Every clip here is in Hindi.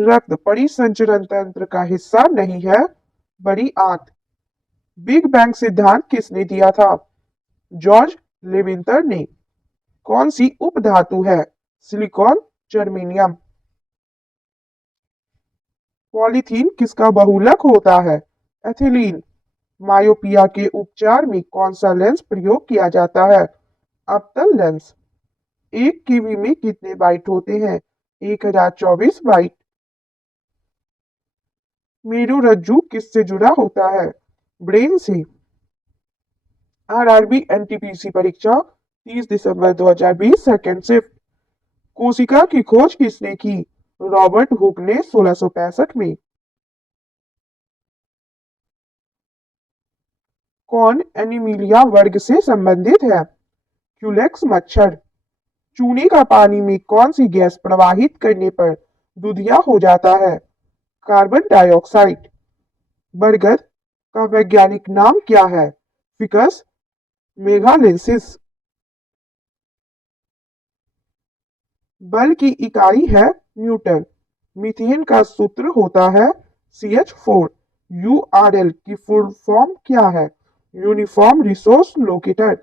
रक्त परिसंचरण तंत्र का हिस्सा नहीं है। बड़ी आंत। बिग बैंग सिद्धांत किसने दिया था? जॉर्ज लेविंतर ने। कौन सी उपधातु है? Silicon, germanium. पॉलीथीन किसका बहुलक होता है? एथिलीन। मायोपिया के उपचार में कौन सा लेंस प्रयोग किया जाता है? अवतल लेंस। एक कीवी में कितने बाइट होते हैं? 1024 बाइट। मेरुरज्जु किससे जुड़ा होता है? ब्रेन से। आरआरबी एनटीपीसी परीक्षा 30 दिसंबर 2020 सेकंड शिफ्ट। कोशिका की खोज किसने की? रॉबर्ट हुक ने 1665 में। कौन एनीमिलिया वर्ग से संबंधित है? क्यूलेक्स मच्छर। चूने का पानी में कौन सी गैस प्रवाहित करने पर दूधिया हो जाता है? Carbon dioxide. बरगद का वैज्ञानिक नाम क्या है? फिकस मेघालेंसिस। बल की इकाई है न्यूटन। मीथेन का सूत्र होता है CH4। URL की फुल फॉर्म क्या है? Uniform resource locator.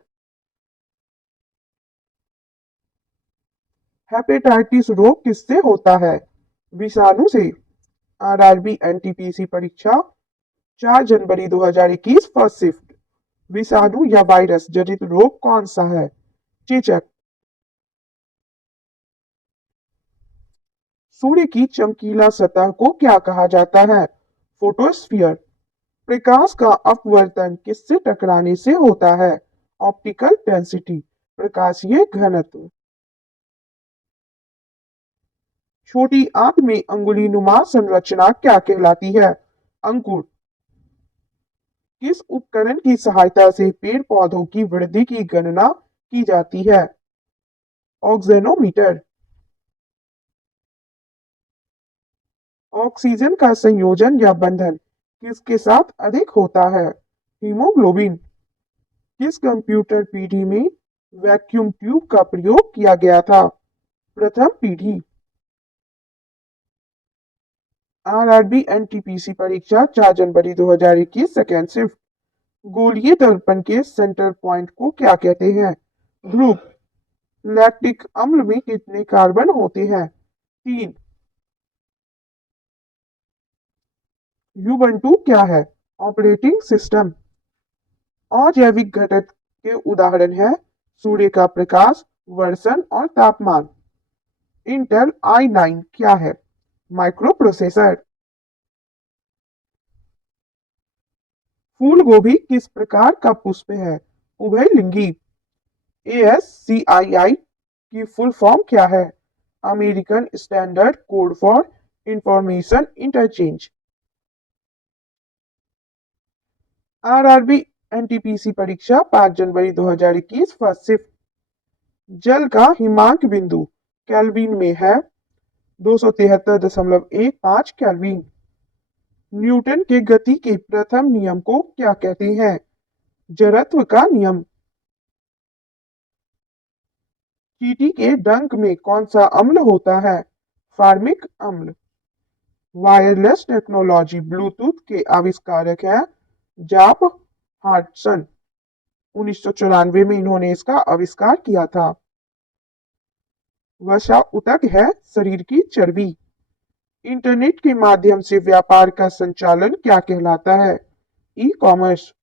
हेपेटाइटिस रोग किससे होता है? विषाणु से। आरआरबी एनटीपीसी परीक्षा 4 जनवरी 2021 फर्स्ट शिफ्ट। विषाणु या वायरस जनित रोग कौन सा है? चेचक। सूर्य की चमकीला सतह को क्या कहा जाता है? फोटोस्फीयर। प्रकाश का अपवर्तन किससे टकराने से होता है? ऑप्टिकल डेंसिटी, प्रकाशीय घनत्व। छोटी आंत में अंगुली नुमा संरचना क्या कहलाती है? अंकुर। किस उपकरण की सहायता से पेड़ पौधों की वृद्धि की गणना की जाती है? ऑक्सेनोमीटर। ऑक्सीजन का संयोजन या बंधन किसके साथ अधिक होता है? हीमोग्लोबिन। किस कंप्यूटर पीढ़ी में वैक्यूम ट्यूब का प्रयोग किया गया था? प्रथम पीढ़ी। आरआरबी एनटीपीसी परीक्षा 4 जनवरी 2021 सेकेंड शिफ्ट। गोलीय दर्पण के सेंटर पॉइंट को क्या कहते हैं? ध्रुव। लैक्टिक अम्ल में कितने कार्बन होते हैं? 3। यूबंटू क्या है? Operating system. अजैविक घटक के उदाहरण हैं सूर्य का प्रकाश, वर्षण और तापमान। इंटेल i9 क्या है? Micro processor. फूल गोभी किस प्रकार का पुष्प है? उभयलिंगी। ASCII की फुल फॉर्म क्या है? American standard code for information interchange. RRB NTPC परीक्षा 5 जनवरी 2021 फर्स्ट शिफ्ट। जल का हिमांक बिंदु केल्विन में है 273.15 केल्विन। न्यूटन के गति के प्रथम नियम को क्या कहते हैं? जड़त्व का नियम। चींटी के डंक में कौन सा अम्ल होता है? फार्मिक अम्ल। वायरलेस टेक्नोलॉजी ब्लूटूथ के आविष्कारक हैं जाप हार्टसन। 1994 में इन्होंने इसका आविष्कार किया था। वसा ऊतक है शरीर की चर्बी। इंटरनेट के माध्यम से व्यापार का संचालन क्या कहलाता है? E commerce.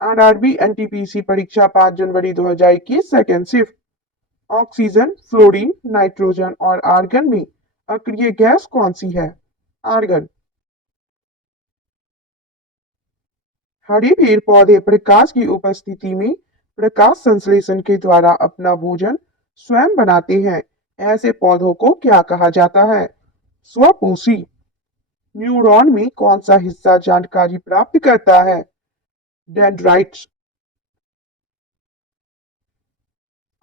आरआरबी एनटीपीसी परीक्षा 5 जनवरी 2021 second shift. Oxygen, fluorine, nitrogen और आर्गन में अक्रिय गैस कौन सी है? आर्गन। हरे पेड़ पौधे प्रकाश की उपस्थिति में प्रकाश संश्लेषण के द्वारा अपना भोजन स्वयं बनाते हैं। ऐसे पौधों को क्या कहा जाता है? स्वपोषी। न्यूरॉन में कौन सा हिस्सा जानकारी प्राप्त करता है? डेंड्राइट्स।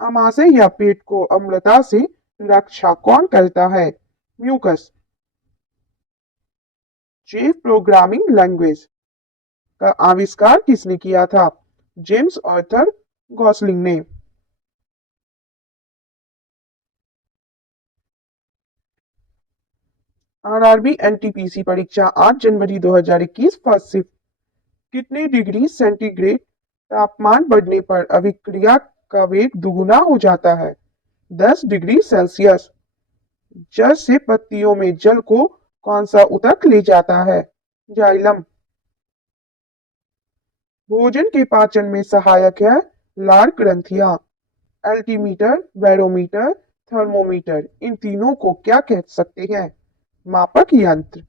आमाशय या पेट को अम्लता से रक्षा कौन करता है? म्यूकस। जेव प्रोग्रामिंग लैंग्वेज का आविष्कार किसने किया था? जेम्स आर्थर गॉसलिंग ने। आरआरबी एनटीपीसी परीक्षा 8 जनवरी 2021 फर्स्ट शिफ्ट। कितने डिग्री सेंटीग्रेड तापमान बढ़ने पर अभिक्रिया का वेग दुगुना हो जाता है? 10 डिग्री सेल्सियस। जड़ से पत्तियों में जल को कौन सा ऊतक ले जाता है? जाइलम। भोजन के पाचन में सहायक है लार ग्रंथियां। एल्टीमीटर, बैरोमीटर, थर्मोमीटर, इन तीनों को क्या कह सकते हैं? मापक यंत्र।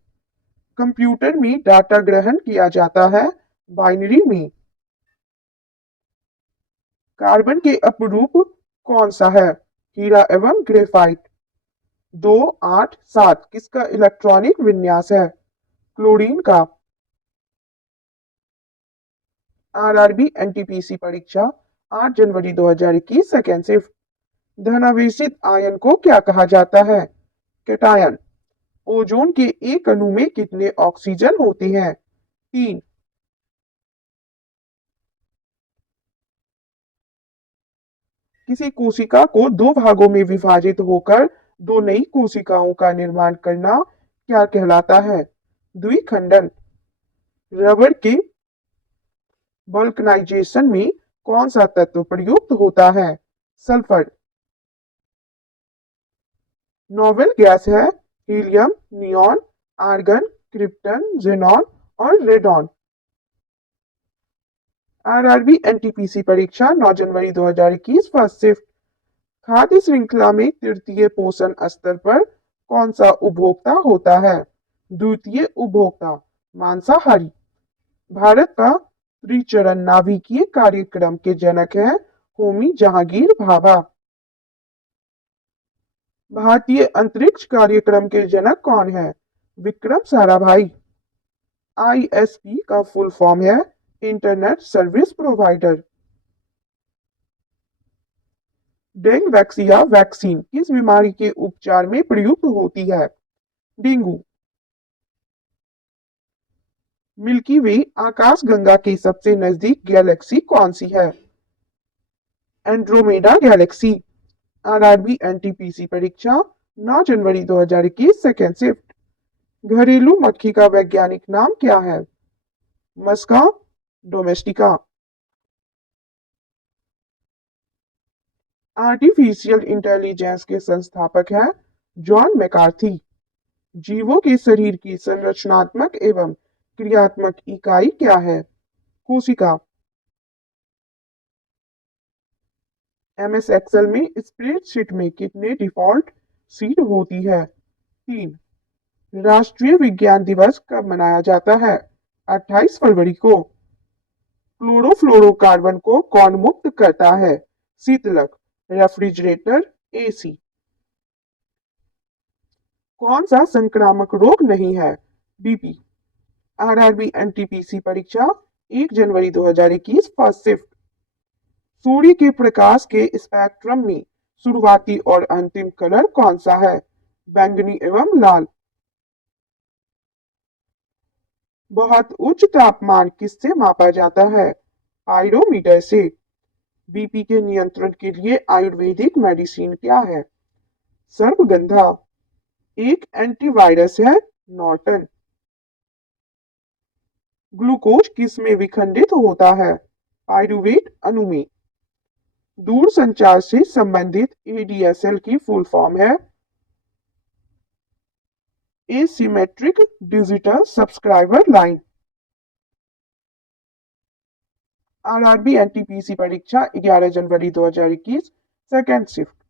कंप्यूटर में डाटा ग्रहण किया जाता है बाइनरी में। कार्बन के अपरूप कौन सा है? हीरा एवं ग्रेफाइट। 2, 8, 7 किसका इलेक्ट्रॉनिक विन्यास है? क्लोरीन का। आरआरबी एनटीपीसी परीक्षा 8 जनवरी 2021 सेकेंड शिफ्ट। धनावेशित आयन को क्या कहा जाता है? कैटायन। ओजोन के एक अणु में कितने ऑक्सीजन होते हैं? 3। किसी कोशिका को दो भागों में विभाजित होकर दो नई कोशिकाओं का निर्माण करना क्या कहलाता है? द्विखंडन। रबर के वल्कनाइजेशन में कौन सा तत्व प्रयुक्त होता है? सल्फर। नोबेल गैस है helium, neon, argon, krypton, xenon और रेडॉन। आरआरबी एनटीपीसी परीक्षा 9 जनवरी 2021 फर्स्ट शिफ्ट। खाद्य श्रृंखला में तृतीय पोषण स्तर पर कौन सा उपभोक्ता होता है? द्वितीय उपभोक्ता, मांसाहारी। भारत का त्रिचरण नाभिकीय कार्यक्रम के जनक है होमी जहांगीर भाभा। भारतीय अंतरिक्ष कार्यक्रम के जनक कौन है? विक्रम साराभाई। आईएसपी का फुल फॉर्म है internet service provider. Dengvaxia vaccine किस बीमारी के उपचार में प्रयुक्त होती है? डेंगू। मिल्की वे आकाशगंगा के सबसे नजदीक गैलेक्सी कौन सी है? Andromeda Galaxy. आरआरबी एनटीपीसी परीक्षा 9 जनवरी 2021 सेकेंड शिफ्ट। घरेलू मक्खी का वैज्ञानिक नाम क्या है? मस्का डोमेस्टिका। आर्टिफिशियल इंटेलिजेंस के संस्थापक हैं जॉन मैकार्थी। जीवों के शरीर की संरचनात्मक एवं क्रियात्मक इकाई क्या है? कोशिका। एमएस एक्सेल में स्प्रेडशीट में कितने डिफॉल्ट सीट होती है? 3। राष्ट्रीय विज्ञान दिवस कब मनाया जाता है? 28 फरवरी को। क्लोरोफ्लोरोकार्बन को कौन मुक्त करता है? शीतलक, रेफ्रिजरेटर, एसी। कौन सा संक्रामक रोग नहीं है? बीपी। आरआरबी एनटीपीसी परीक्षा 1 जनवरी 2021 फर्स्ट शिफ्ट। सूर्य के प्रकाश के स्पेक्ट्रम में शुरुआती और अंतिम कलर कौन सा है? बैंगनी एवं लाल। बहुत उच्च तापमान किससे मापा जाता है? पायरोमीटर से। बीपी के नियंत्रण के लिए आयुर्वेदिक मेडिसिन क्या है? सर्पगंधा। एक एंटीवायरस है नॉर्टन। ग्लूकोज किस में विखंडित होता है? पायरुवेट अणु में। दूर संचार से संबंधित एडीएसएल की फुल फॉर्म है asymmetric digital subscriber line. RRB NTPC परीक्षा 11 जनवरी 2021 सेकेंड शिफ्ट।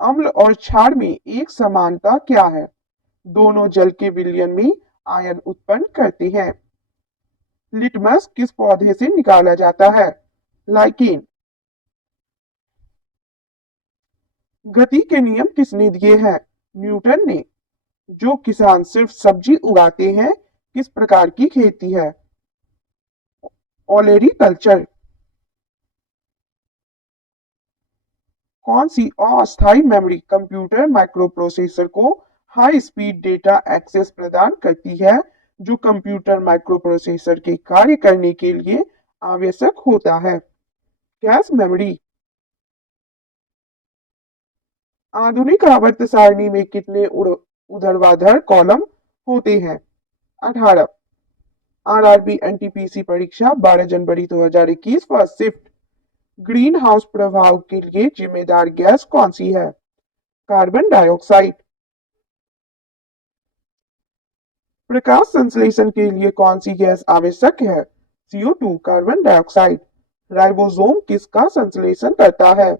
अम्ल और क्षार में एक समानता क्या है? दोनों जल के विलयन में आयन उत्पन्न करते हैं। लिटमस किस पौधे से निकाला जाता है? लाइकेन। गति के नियम किसने दिए हैं? न्यूटन ने। जो किसान सिर्फ सब्जी उगाते हैं किस प्रकार की खेती है? ओलेरीकल्चर। कौन सी अस्थायी मेमोरी कंप्यूटर माइक्रोप्रोसेसर को हाई स्पीड डेटा एक्सेस प्रदान करती है जो कंप्यूटर माइक्रोप्रोसेसर के कार्य करने के लिए आवश्यक होता है? Cache memory. आधुनिक आवर्त सारणी में कितने ऊर्ध्वाधर कॉलम होते हैं। 18 आरआरबी एनटीपीसी परीक्षा 12 जनवरी 2021 फर्स्ट शिफ्ट। ग्रीन हाउस प्रभाव के लिए जिम्मेदार गैस कौन सी है? Carbon dioxide. प्रकाश संश्लेषण के लिए कौन सी गैस आवश्यक है? CO2 carbon dioxide. राइबोसोम किसका संश्लेषण करता है?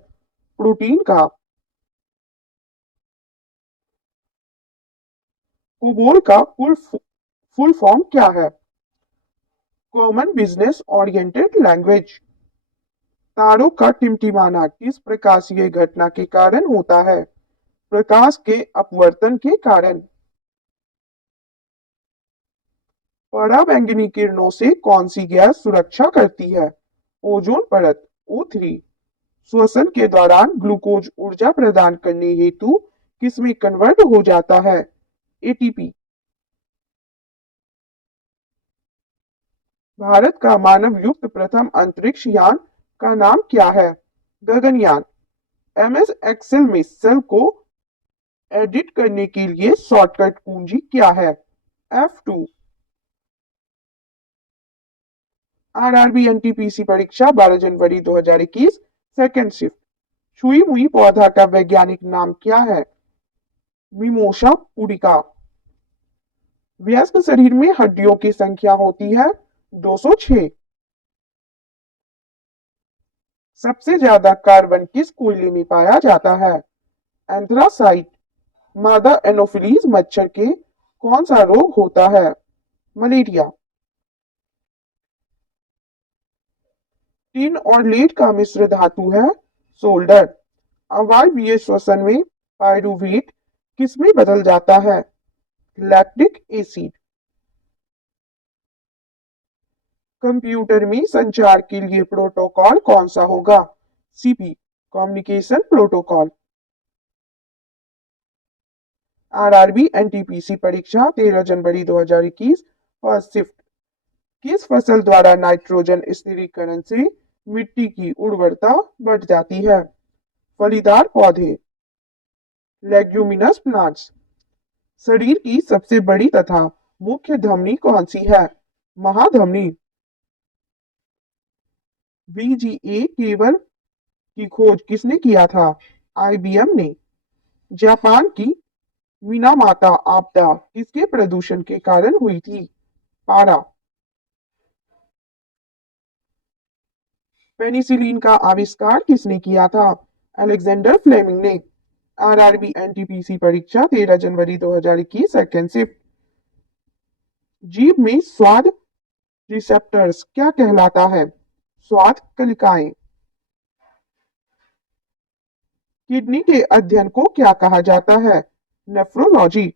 प्रोटीन का। कोबोल का फुल फॉर्म क्या है? Common business oriented language. तारों का टिमटिमाना किस प्रकाशीय घटना के कारण होता है? प्रकाश के अपवर्तन के कारण। पराबैंगनी किरणों से कौन सी गैस सुरक्षा करती है? ओजोन परत O3। श्वसन के दौरान ग्लूकोज ऊर्जा प्रदान करने हेतु किसमें कन्वर्ट हो जाता है? ATP। भारत का मानव युक्त प्रथम अंतरिक्ष यान का नाम क्या है? गगनयान। MS एक्सेल में सेल को एडिट करने के लिए शॉर्टकट कुंजी क्या है? F2। आरआरबी एनटीपीसी परीक्षा 12 जनवरी 2021 सेकेंड शिफ्ट। छुई मुई पौधा का वैज्ञानिक नाम क्या है? Mimosa pudica. वयस्क शरीर में हड्डियों की संख्या होती है 206। सबसे ज्यादा कार्बन किस कोयले में पाया जाता है? एंथ्रासाइट। मादा एनोफिलीज मच्छर के कौन सा रोग होता है? मलेरिया। टिन और लीड का मिश्र धातु है सोल्डर। अवायवीय श्वसन में पायरुवेट किसमें बदल जाता है? Lactic acid. कंप्यूटर में संचार के लिए प्रोटोकॉल कौन सा होगा? CP communication protocol. RRB NTPC परीक्षा 13 जनवरी 2021 फर्स्ट शिफ्ट। किस फसल द्वारा नाइट्रोजन स्थिरीकरण से मिट्टी की उर्वरता बढ़ जाती है? फलीदार पौधे। Leguminous plants. शरीर की सबसे बड़ी तथा मुख्य धमनी कौन सी है? महाधमनी। VGA केबल की खोज किसने किया था? IBM ने। जापान की मिनामाता आपदा किसके प्रदूषण के कारण हुई थी? पारा। पेनिसिलिन का आविष्कार किसने किया था? अलेक्जेंडर फ्लेमिंग ने। आरआरबी एनटीपीसी परीक्षा 13 जनवरी 2021 सेकेंड शिफ्ट। जीभ में स्वाद रिसेप्टर्स क्या कहलाता है? स्वाद कलिकाएं। किडनी के अध्ययन को क्या कहा जाता है? नेफ्रोलॉजी।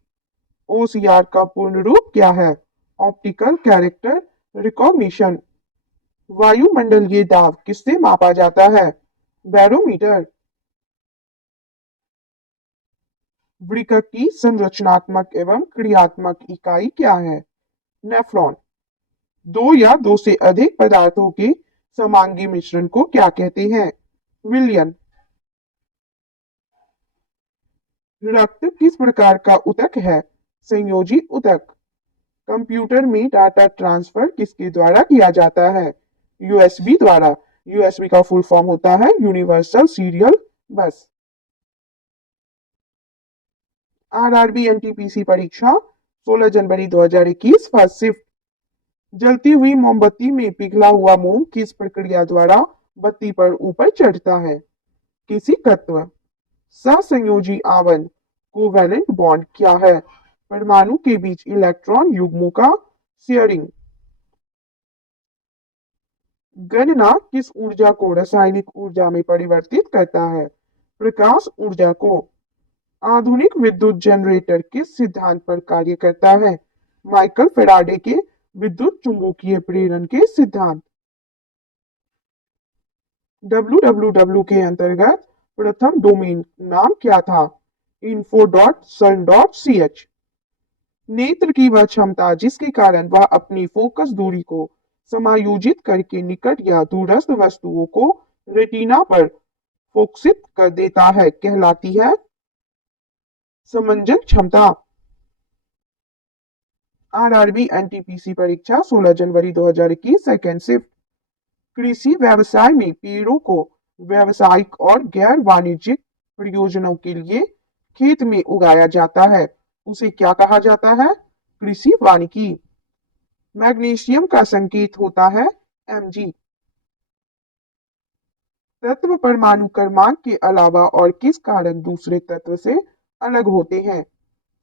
OCR का पूर्ण रूप क्या है? Optical character recognition. वायुमंडलीय दाब किससे मापा जाता है? बैरोमीटर। वृक्क की संरचनात्मक एवं क्रियात्मक इकाई क्या है? नेफ्रॉन। दो या दो से अधिक पदार्थों के समांगी मिश्रण को क्या कहते हैं? विलयन। रक्त किस प्रकार का ऊतक है? संयोजी ऊतक। कंप्यूटर में डाटा ट्रांसफर किसके द्वारा किया जाता है? USB द्वारा। USB का फुल फॉर्म होता है यूनिवर्सल सीरियल बस। आरआरबी एनटीपीसी परीक्षा 16 जनवरी 2021 फर्स्ट शिफ्ट। जलती हुई मोमबत्ती में पिघला हुआ मोम किस प्रक्रिया द्वारा बत्ती पर ऊपर चढ़ता है? किसी तत्व। सहसंयोजी आवरण कोवैलेंट बॉन्ड क्या है? परमाणु के बीच इलेक्ट्रॉन युग्मों का शेयरिंग। गणना किस ऊर्जा को रासायनिक ऊर्जा में परिवर्तित करता है? प्रकाश ऊर्जा को। आधुनिक विद्युत जनरेटर किस सिद्धांत पर कार्य करता है? माइकल फेराडे के विद्युत चुंबकीय प्रेरण के सिद्धांत। www के अंतर्गत प्रथम डोमेन नाम क्या था? info.sun.ch। नेत्र की वह क्षमता जिसके कारण वह अपनी फोकस दूरी को समायोजित करके निकट या दूरस्थ वस्तुओं को रेटिना पर फोकसित कर देता है कहलाती है समंजन क्षमता। आरआरबी एनटीपीसी परीक्षा 16 जनवरी 2021 सेकेंड शिफ्ट। कृषि व्यवसाय में पेड़ों को व्यावसायिक और गैर वाणिज्यिक प्रयोजनों के लिए खेत में उगाया जाता है, उसे क्या कहा जाता है? कृषि वानिकी। मैग्नीशियम का संकेत होता है Mg। तत्व परमाणु क्रमांक के अलावा और किस कारण दूसरे तत्व से अलग होते हैं?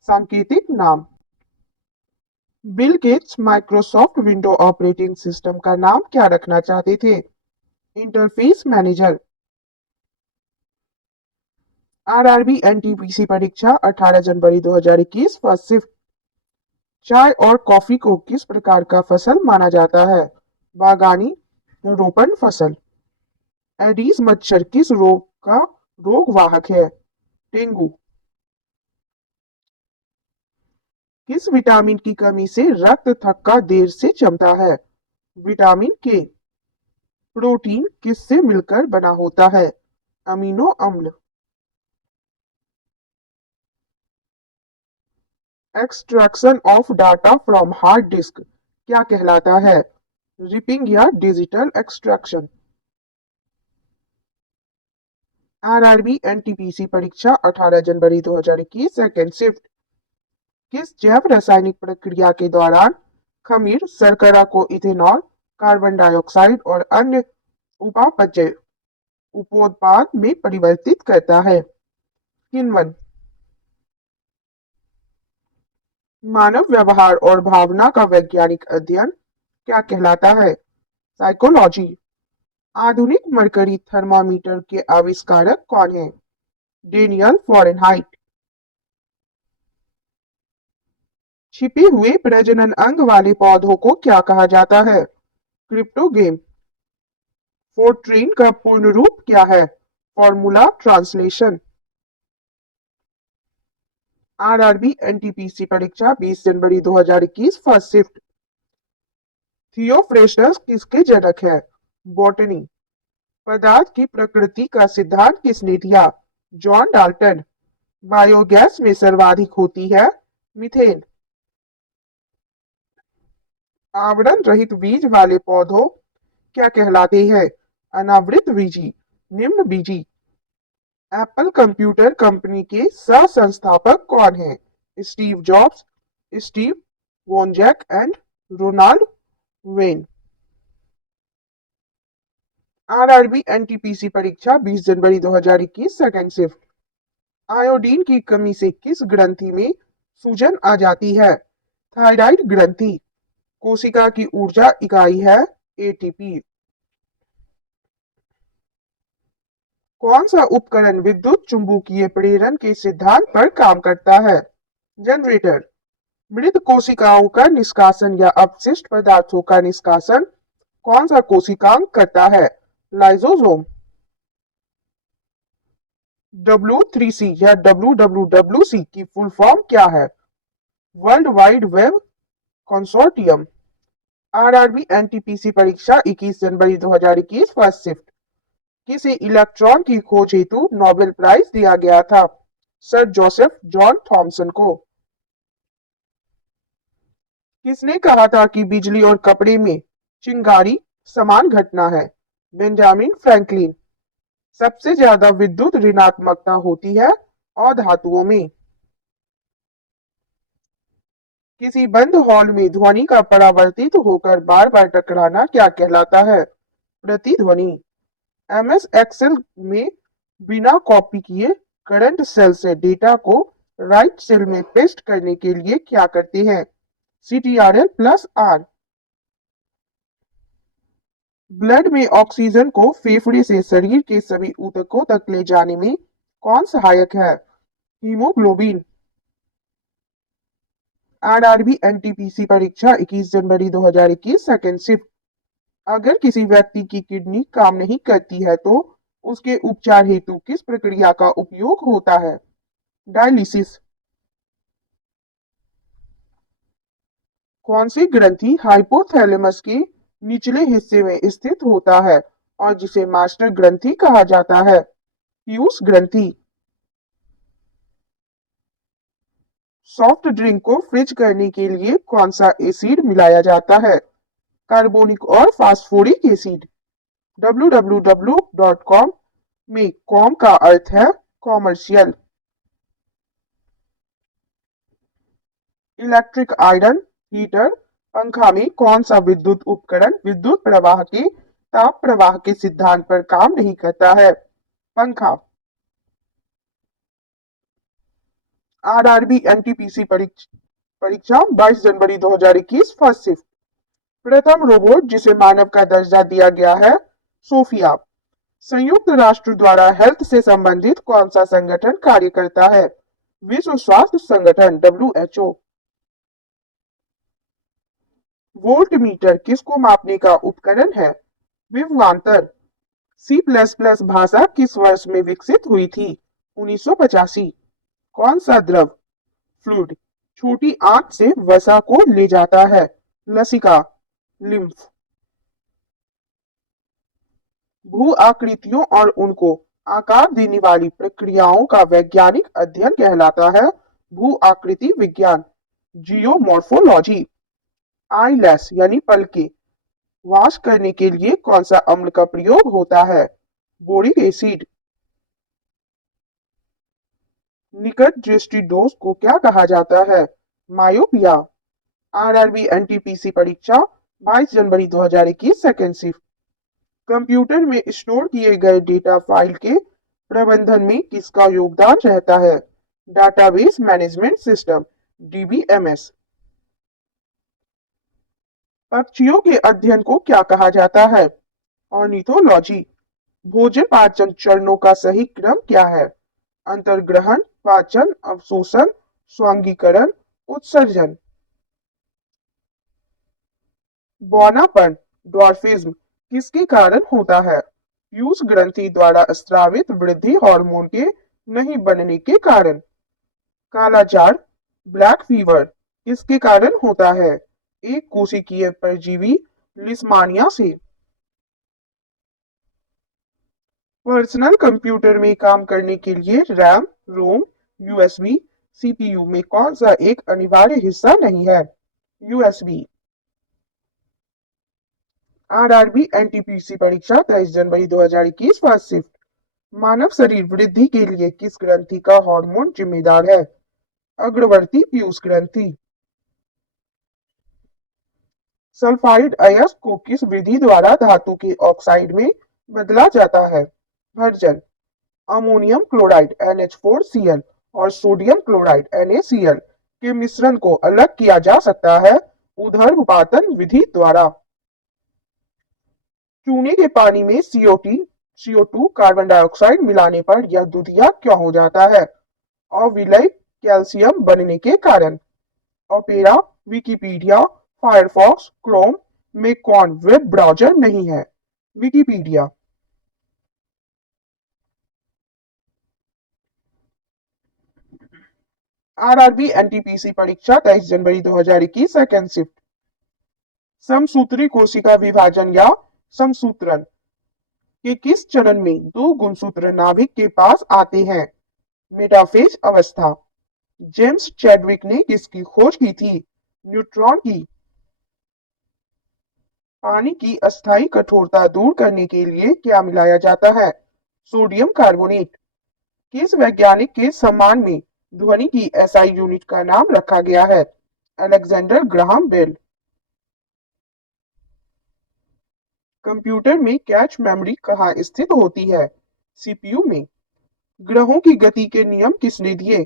सांकेतिक नाम। Bill Gates Microsoft window operating system का नाम क्या रखना चाहते थे? Interface manager. आरआरबी एनटीपीसी परीक्षा 18 जनवरी 2021 फर्स्ट शिफ्ट। चाय और कॉफी को किस प्रकार का फसल माना जाता है? बागानी रोपण फसल। एडीज मच्छर किस रोग का रोगवाहक है? डेंगू। किस विटामिन की कमी से रक्त थक्का देर से जमता है? विटामिन के। प्रोटीन किससे मिलकर बना होता है? अमीनो अम्ल। Extraction of data from hard disk क्या कहलाता है? रिपिंग या डिजिटल एक्सट्रैक्शन। आरआरबी एनटीपीसी परीक्षा 18 जनवरी 2021 सेकेंड शिफ्ट। किस जैव रासायनिक प्रक्रिया के दौरान खमीर शर्करा को इथेनॉल, कार्बन डाइऑक्साइड और अन्य उपापचय उपोत्पाद में परिवर्तित करता है? किण्वन। मानव व्यवहार और भावना का वैज्ञानिक अध्ययन क्या कहलाता है? साइकोलॉजी। आधुनिक मरकरी थर्मामीटर के आविष्कारक कौन हैं? Daniel Fahrenheit. छिपे हुए प्रजनन अंग वाले पौधों को क्या कहा जाता है? क्रिप्टोगेम। फोर्ट्रीन का पूर्ण रूप क्या है? Formula translation. आरआरबी एनटीपीसी परीक्षा 20 जनवरी 2021 फर्स्ट शिफ्ट। थियोफ्रेस्टस किसके जनक है? बॉटनी। पदार्थ की प्रकृति का सिद्धांत किसने दिया? John Dalton. बायोगैस में सर्वाधिक होती है मीथेन। आवरण रहित बीज वाले पौधों क्या कहलाते हैं? अनावृत बीजी, निम्न बीजी। एप्पल कंप्यूटर कंपनी के सह संस्थापक कौन हैं? स्टीव जॉब्स, स्टीव वोनजैक and Ronald Wayne. RRB NTPC परीक्षा 20 जनवरी 2021 सेकेंड शिफ्ट। आयोडीन की कमी से किस ग्रंथि में सूजन आ जाती है? थायराइड ग्रंथि। कोशिका की ऊर्जा इकाई है एटीपी। कौन सा उपकरण विद्युत चुंबकीय प्रेरण के सिद्धांत पर काम करता है? जनरेटर। मृत कोशिकाओं का निष्कासन या अपशिष्ट पदार्थों का निष्कासन कौन सा कोशिकांग करता है? लाइसोसोम। W3C या WWWC की फुल फॉर्म क्या है? World wide web consortium. RRB NTPC परीक्षा 21 जनवरी 2021 फर्स्ट शिफ्ट। किसे इलेक्ट्रॉन की खोज हेतु नोबेल प्राइज दिया गया था? सर जोसेफ जॉन थॉमसन को। किसने कहा था कि बिजली और कपड़े में चिंगारी समान घटना है? Benjamin Franklin. सबसे ज्यादा विद्युत ऋणात्मकता होती है अधातुओं में। किसी बंद हॉल में ध्वनि का परावर्तित होकर बार बार टकराना क्या कहलाता है? प्रतिध्वनि। एमएस एक्सेल में बिना कॉपी किए करंट सेल से डेटा को राइट सेल में पेस्ट करने के लिए क्या करते हैं? CTRL plus R. ब्लड में ऑक्सीजन को फेफड़े से शरीर के सभी ऊतकों तक ले जाने में कौन सहायक है? हीमोग्लोबिन। आरआरबी एनटीपीसी परीक्षा 21 जनवरी 2021 सेकेंड शिफ्ट। अगर किसी व्यक्ति की किडनी काम नहीं करती है तो उसके उपचार हेतु किस प्रक्रिया का उपयोग होता है? डायलिसिस। कौन सी ग्रंथि हाइपोथैलेमस के निचले हिस्से में स्थित होता है और जिसे मास्टर ग्रंथि कहा जाता है? पीयूष ग्रंथि। सॉफ्ट ड्रिंक को फ्रिज करने के लिए कौन सा एसिड मिलाया जाता है? कार्बोनिक और फास्फोरिक एसिड। www.com में कॉम का अर्थ है कॉमर्शियल। इलेक्ट्रिक आयरन हीटर पंखा में कौन सा विद्युत उपकरण विद्युत प्रवाह के ताप प्रवाह के सिद्धांत पर काम नहीं करता है? पंखा। आरआरबी एनटीपीसी परीक्षा 22 जनवरी 2021 फर्स्ट शिफ्ट। प्रथम रोबोट जिसे मानव का दर्जा दिया गया है सोफिया। संयुक्त राष्ट्र द्वारा हेल्थ से संबंधित कौन सा संगठन कार्य करता है? विश्व स्वास्थ्य संगठन WHO। वोल्ट मीटर किसको मापने का उपकरण है? विभवांतर। C++ भाषा किस वर्ष में विकसित हुई थी? 1985। कौन सा द्रव फ्लूइड छोटी आंत से वसा को ले जाता है? लसिका लिम्फ। भू आकृतियों और उनको आकार देने वाली प्रक्रियाओं का वैज्ञानिक अध्ययन कहलाता है भू आकृति विज्ञान जियोमॉर्फोलॉजी। आईलैश यानी पलके वॉश करने के लिए कौन सा अम्ल का प्रयोग होता है? Boric acid. निकट दृष्टि दोष को क्या कहा जाता है? मायोपिया। आरआरबी एनटीपीसी परीक्षा 22 जनवरी 2021 सेकेंड शिफ्ट। कंप्यूटर में स्टोर किए गए डेटा फाइल के प्रबंधन में किसका योगदान रहता है? Database management system DBMS। पक्षियों के अध्ययन को क्या कहा जाता है? ऑर्निथोलॉजी। भोजन पाचन चरणों का सही क्रम क्या है? अंतर्ग्रहण पाचन अवशोषण स्वांगीकरण उत्सर्जन। बौनापन ड्वार्फिज्म किसके कारण होता है? पीयूष ग्रंथि द्वारा स्रावित वृद्धि हार्मोन के नहीं बनने के कारण। कालाजार ब्लैक फीवर किसके कारण होता है? एक कोशिकीय परजीवी लिस्मानिया से। पर्सनल कंप्यूटर में काम करने के लिए रैम रोम USB CPU में कौन सा एक अनिवार्य हिस्सा नहीं है? USB। आरआरबी एनटीपीसी परीक्षा 23 जनवरी 2021 फर्स्ट शिफ्ट। मानव शरीर वृद्धि के लिए किस ग्रंथि का हार्मोन जिम्मेदार है? अग्रवर्ती पीयूष ग्रंथि। सल्फाइड अयस्क को किस विधि द्वारा धातु के ऑक्साइड में बदला जाता है? भर्जन। अमोनियम क्लोराइड NH4Cl और सोडियम क्लोराइड NaCl के मिश्रण को अलग किया जा सकता है ऊर्ध्वपातन विधि द्वारा। चूने के पानी में CO2 कार्बन डाइऑक्साइड मिलाने पर यह दूधिया क्यों हो जाता है? अविलय कैल्शियम बनने के कारण। ओपेरा विकिपीडिया फायरफॉक्स क्रोम में कौन वेब ब्राउज़र नहीं है? विकिपीडिया। आरआरबी एनटीपीसी परीक्षा 23 जनवरी 2021 सेकेंड शिफ्ट। समसूत्री कोशिका विभाजन या समसूत्रण के किस चरण में दो गुणसूत्र नाभिक के पास आते हैं? मेटाफेज अवस्था। जेम्स चैडविक ने किसकी खोज की थी? न्यूट्रॉन की। पानी की अस्थायी कठोरता दूर करने के लिए क्या मिलाया जाता है? Sodium carbonate. किस वैज्ञानिक के सम्मान में ध्वनि की SI यूनिट का नाम रखा गया है? Alexander Graham Bell. कंप्यूटर में कैच मेमोरी कहाँ स्थित होती है? CPU में। ग्रहों की गति के नियम किसने दिए?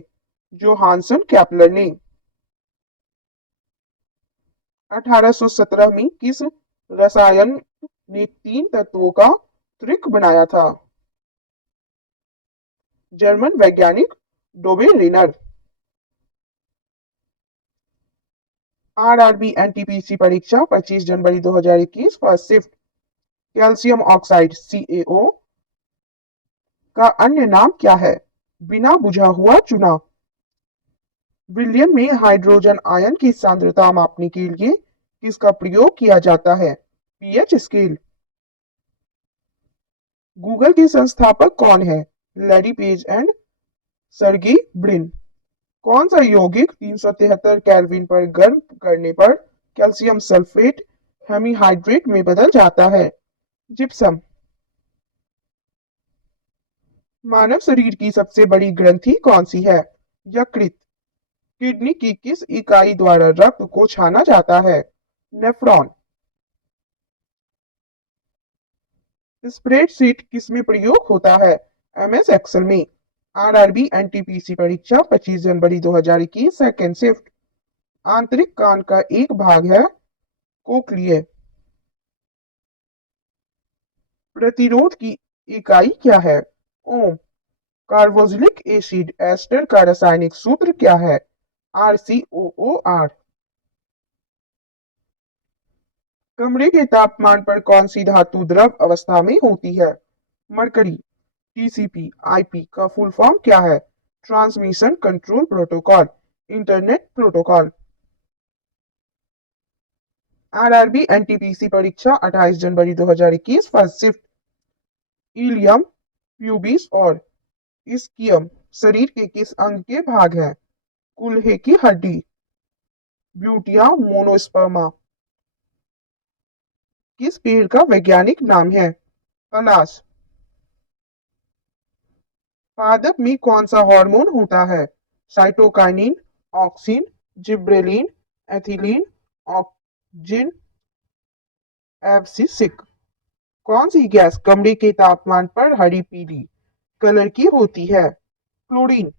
जोहानसन कैपलर ने। 1817 में किस रसायन ने 3 तत्वों का त्रिक बनाया था? जर्मन वैज्ञानिक डोबे रेनर। आरआरबी एनटीपीसी परीक्षा 25 जनवरी 2021 first shift. Calcium oxide CaO का अन्य नाम क्या है? बिना बुझा हुआ चूना। विलियम में हाइड्रोजन आयन की सांद्रता मापने के लिए किसका प्रयोग किया जाता है? pH scale. गूगल के संस्थापक कौन है? Larry page and Sergey Brin. कौन सा यौगिक 373 केल्विन पर गर्म करने पर कैल्शियम सल्फेट हेमीहाइड्रेट में बदल जाता है? जिप्सम। मानव शरीर की सबसे बड़ी ग्रंथि कौन सी है? यकृत। किडनी की किस इकाई द्वारा रक्त को छाना जाता है? नेफ्रॉन। स्प्रेडशीट किसमें प्रयोग होता है? एमएस एक्सेल में। आरआरबी एनटीपीसी परीक्षा 25 जनवरी 2021 सेकेंड शिफ्ट। आंतरिक कान का एक भाग है कोक्लियर। प्रतिरोध की इकाई क्या है? ओम। कार्बोक्सिलिक एसिड एस्टर का रासायनिक सूत्र क्या है? RCOOR। कमरे के तापमान पर कौन सी धातु द्रव अवस्था में होती है? मरकरी। टीसीपी आईपी का फुल फॉर्म क्या है? Transmission control protocol, internet protocol. RRB NTPC परीक्षा 28 जनवरी 2021 फर्स्ट शिफ्ट। इलियम, प्यूबिस और इस्कियम शरीर के किस अंग के भाग हैं? कूल्हे की हड्डी। ब्यूटिया मोनोस्पर्मा किस पेड़ का वैज्ञानिक नाम है? पलाश। पादप में कौन सा हार्मोन होता है? Cytokinin, auxin, gibberellin, ethylene, auxin, abscisic. कौन सी गैस कमरे के तापमान पर हरी पीली कलर की होती है? क्लोरीन।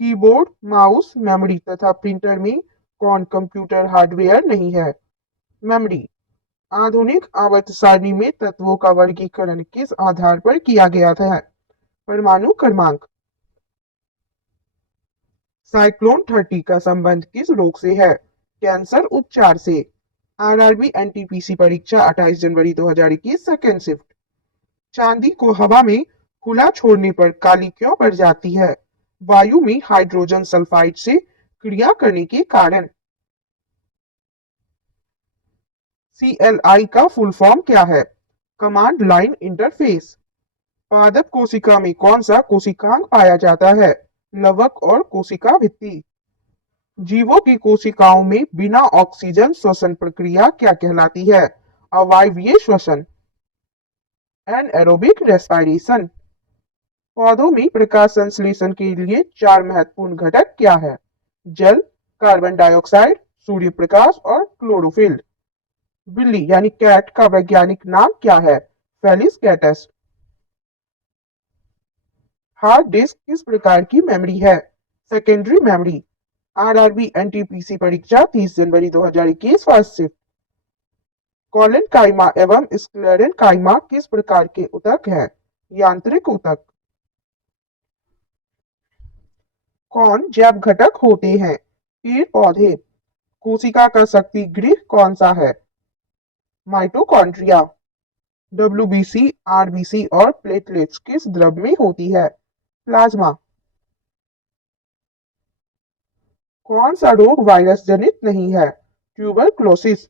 कीबोर्ड, माउस, मेमोरी तथा प्रिंटर में कौन कंप्यूटर हार्डवेयर नहीं है? मेमोरी। आधुनिक आवर्त सारणी में तत्वों का वर्गीकरण किस आधार पर किया गया था? परमाणु क्रमांक। साइक्लोन 30 का संबंध किस रोग से है? कैंसर उपचार से। आरआरबी एनटीपीसी परीक्षा 28 जनवरी 2021 सेकेंड शिफ्ट। चांदी को हवा में खुला छोड़ने पर काली क्यों पड़ जाती है? वायु में हाइड्रोजन सल्फाइड से क्रिया करने के कारण। CLI का फुल फॉर्म क्या है? Command line interface. पादप कोशिका में कौन सा कोशिकांग पाया जाता है? लवक और कोशिका भित्ति। जीवों की कोशिकाओं में बिना ऑक्सीजन श्वसन प्रक्रिया क्या कहलाती है? अवायवीय श्वसन, एनएरोबिक रेस्पिरेशन। पौधों में प्रकाश संश्लेषण के लिए 4 महत्वपूर्ण घटक क्या है? जल, कार्बन डाइऑक्साइड, सूर्य प्रकाश और क्लोरोफिल। बिल्ली यानी कैट का वैज्ञानिक नाम क्या है? फेलिस कैटस। हार्ड डिस्क किस प्रकार की मेमोरी है? Secondary memory. आरआरबी एनटीपीसी परीक्षा 30 जनवरी 2021 फर्स्ट शिफ्ट। कॉलन काइमा एवं स्क्लेरन काइमा किस प्रकार के ऊतक हैं? यांत्रिक ऊतक। कौन जैव घटक होते हैं? पेड़ पौधे। कोशिका का शक्ति गृह कौन सा है? माइटोकॉन्ड्रिया। डब्ल्यूबीसी, आरबीसी और प्लेटलेट्स किस द्रव में होती है? प्लाज्मा। कौन सा रोग वायरस जनित नहीं है? ट्यूबरक्लोसिस।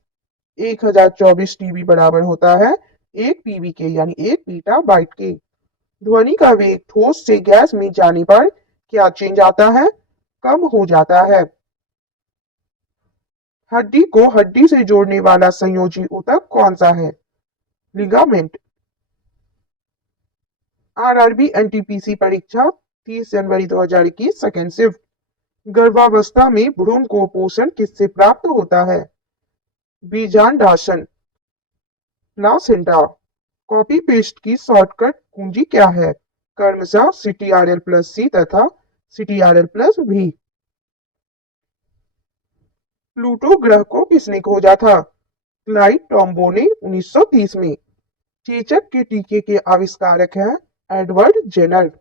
1024 टीबी बराबर होता है 1 पीवी के यानी 1 बीटा बाइट के। ध्वनि का वेग ठोस से गैस में जाने पर क्या चेंज आता है? कम हो जाता है। हड्डी को हड्डी से जोड़ने वाला संयोजी ऊतक कौन सा है? लिगामेंट। आरआरबी एनटीपीसी परीक्षा 30 जनवरी 2021 सेकेंड शिफ्ट। गर्भावस्था में भ्रूण को पोषण किससे प्राप्त होता है? बीजांडाशन, प्लासेंटा। कॉपी पेस्ट की शॉर्टकट कुंजी क्या है? क्रमशः CTRL+C तथा CTRL+V। प्लूटो ग्रह को किसने खोजा था? क्लाइड टॉम्बो ने 1930 में। चेचक के टीके के आविष्कारक हैं एडवर्ड जेनर।